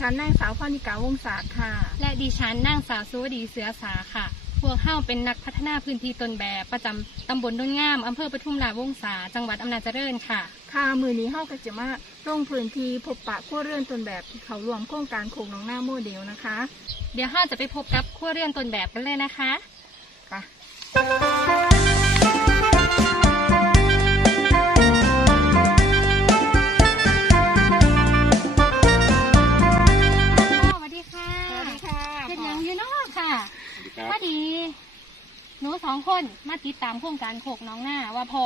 ฉันนางสาวพรนิกาวงศาสตร์ค่ะ และดิฉันนางสาวสุวดีเสือสาค่ะ พวกเฮาเป็นนักพัฒนาพื้นที่ตนแบบประจำตำบลดนงามอำเภอปทุมราชวงศาจังหวัดอำนาจเจริญค่ะ ค่ะ มือนี้เฮาก็จะมาลงพื้นที่พบปะขั้วเรือนตนแบบที่เขารวมโครงการโคงน้องหน้าโมเดลนะคะ เดี๋ยวเฮาจะไปพบกับครัวเรือนตนแบบกันเลยนะคะค่ะ ดีครับ พอดีหนูสองคนมาติดตามโครงการโขกน้องหน้าว่าพ่อ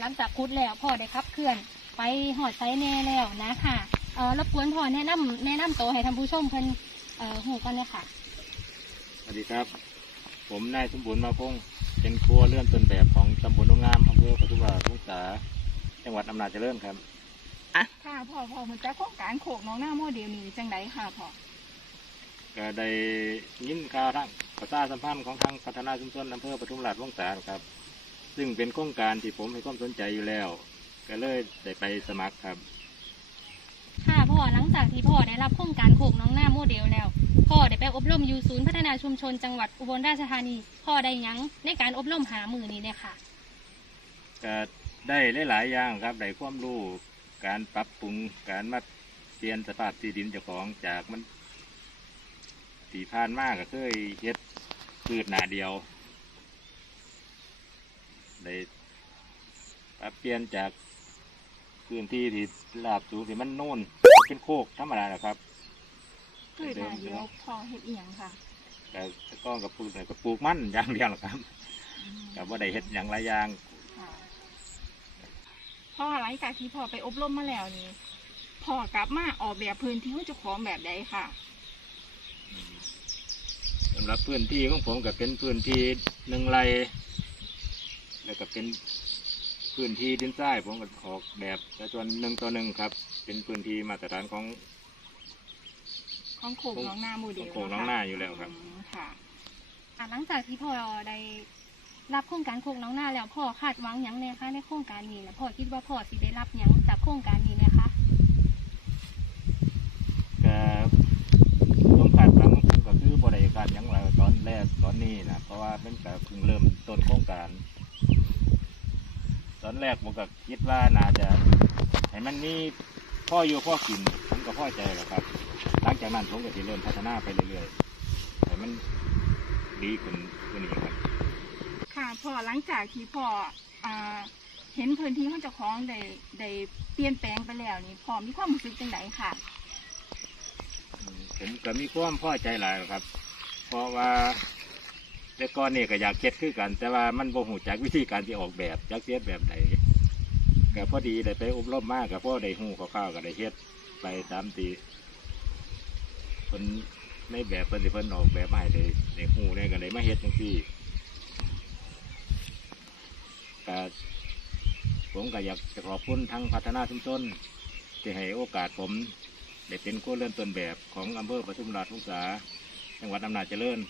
หลังจากคุดแล้วพ่อได้ขับเคลื่อน ไปหอดไซแน่แล้วนะค่ะเออรบกวนพ่อแนะนำแนะนำตัวให้ท่านผู้ชมเพิ่นเอ่อหูกันเลยค่ะ สวัสดีครับ ผมนายสมบูรณ์มาพงษ์เป็นครัวเลื่อนต้นแบบของตำบลโนงงามอำเภอปทุมราชทุ่งสาจังหวัดอำนาจเจริญครับ ค่ะพ่อพ่อมันจะโครงการโคงน้องหน้าโมเดลนี้จังไดค่ะพ่อก็ได้ยินข่าวทาง ประชาสัมพันธ์ของทางพัฒนาชุมชนอำเภอปทุมราชทุ่งสาครับ ซึ่งเป็นโครงการที่ผมให้ความสนใจอยู่แล้ว ก็เลยได้ไปสมัครครับ ค่ะพ่อหลังจากที่พ่อได้รับโครงการโขกน้องหน้าโมเดลแล้ว พ่อได้ไปอบรมอยู่ศูนย์พัฒนาชุมชนจังหวัดอุบลราชธานี พ่อได้หยังในการอบรมหามือนี้เนี่ยค่ะ ก็ได้หลายๆอย่างครับได้ความรู้การปรับปรุงการมาเปลี่ยนสภาพที่ดินเจ้าของจากมันตีผ่านมากก็เคยเฮ็ด พืชหนาเดียวได้ปรับเปลี่ยนจากพื้นที่ที่ราบสูงที่มันโน่นเป็นโคกธรรมดาแหละครับพืชนาเดียวพอเฮ็ดเอียงค่ะ แต่ก็กับปลูกกับปลูกมันอย่างเดียวหละครับกับว่าได้เฮ็ดอย่างหลายอย่างพ่อหลังจากที่พ่อไปอบรมมาแล้วนี่พ่อกลับมาออกแบบพื้นที่ของเจ้าของแบบใดค่ะำหรับพื้นที่ของผมก็เป็นพื้นที่หนึ่งไร่แล้วก็เป็นพื้นที่ดินทรายผมก็ออกแบบแต่ส่วนหนึ่งต่อหนึ่งครับ เป็นพื้นที่มาตรฐานของ ของโคงน้องหน้าโมเดลของโคกน้องหน้าอยู่แล้วครับอืมค่ะอะ หลังจากที่พ่อได้รับโครงการโคกน้องหน้าแล้วพ่อคาดหวังหยังเนี่ยคะในโครงการนี้นะพ่อคิดว่าพ่อสิได้รับหยังจากโครงการนี้ไหมคะ ก็ต้องคาดหวังของผมก็คือบริการหยังไรตอนแรกตอนนี้นะ เพราะว่าเป็นก็เพิ่งเริ่มต้นโครงการ ตอนแรกผมก็คิดว่าน่าจะให้มันมีพ่ออยู่พ่อกินผมก็พ่อใจแหละครับ หลังจากนั้นผมก็จะเริ่มพัฒนาไปเรื่อยๆให้มันดีขึ้นขึ้นอีกครับ ค่ะพ่อหลังจากที่พ่ออ่าเห็นพื้นที่ของเจ้าของได้ได้เปลี่ยนแปลงไปแล้วนี่พ่อมีความรู้สึกจังไดค่ะอืมผมก็มีความพอใจหลายครับ เพราะว่า แต่ก่อนนี่ก็อยากเก็ดคือกัน แต่ว่ามันบ่หูจักวิธีการที่ออกแบบจักเสียแบบไหนก็พอดีได้ไปอบรมมากกับพ่อได้หูคร่าวๆก็ได้เฮ็ดไปตามตีคนในแบบเพิ่นเพิ่นออกแบบมาให้ได้ได้หูได้ก็ได้มาเฮ็ดจังซี่ก็ผมก็อยากจะขอบคุณทั้งพัฒนาชุมชนที่ให้โอกาสผมได้เป็นผู้เริ่มต้นแบบของอำเภอปทุมราชทุงสาจังหวัดอำนาจเจริญ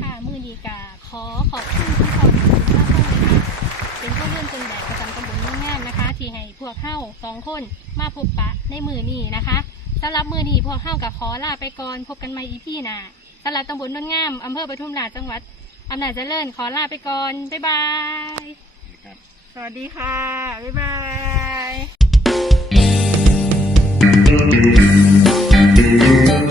ค่ะมือดีกาขอขอบคุณที่พ่อที่มากเลยค่ะเป็นผู้เริ่มต้นแบบประจำตำบลนุ่งงามนะคะ ที่ให้พวกเฮาสองคนมาพบปะในมือนี้นะคะสำหรับมือนี้พวกเฮากับขอลาไปก่อนพบกันใหม่อีพี่หน้าสำหรับตำบลนุ่งงามอำเภอปทุมราชจังหวัดอำนาจเจริญขอลาไปก่อน บ๊ายบายนะครับสวัสดีค่ะ บ๊ายบาย Thank you.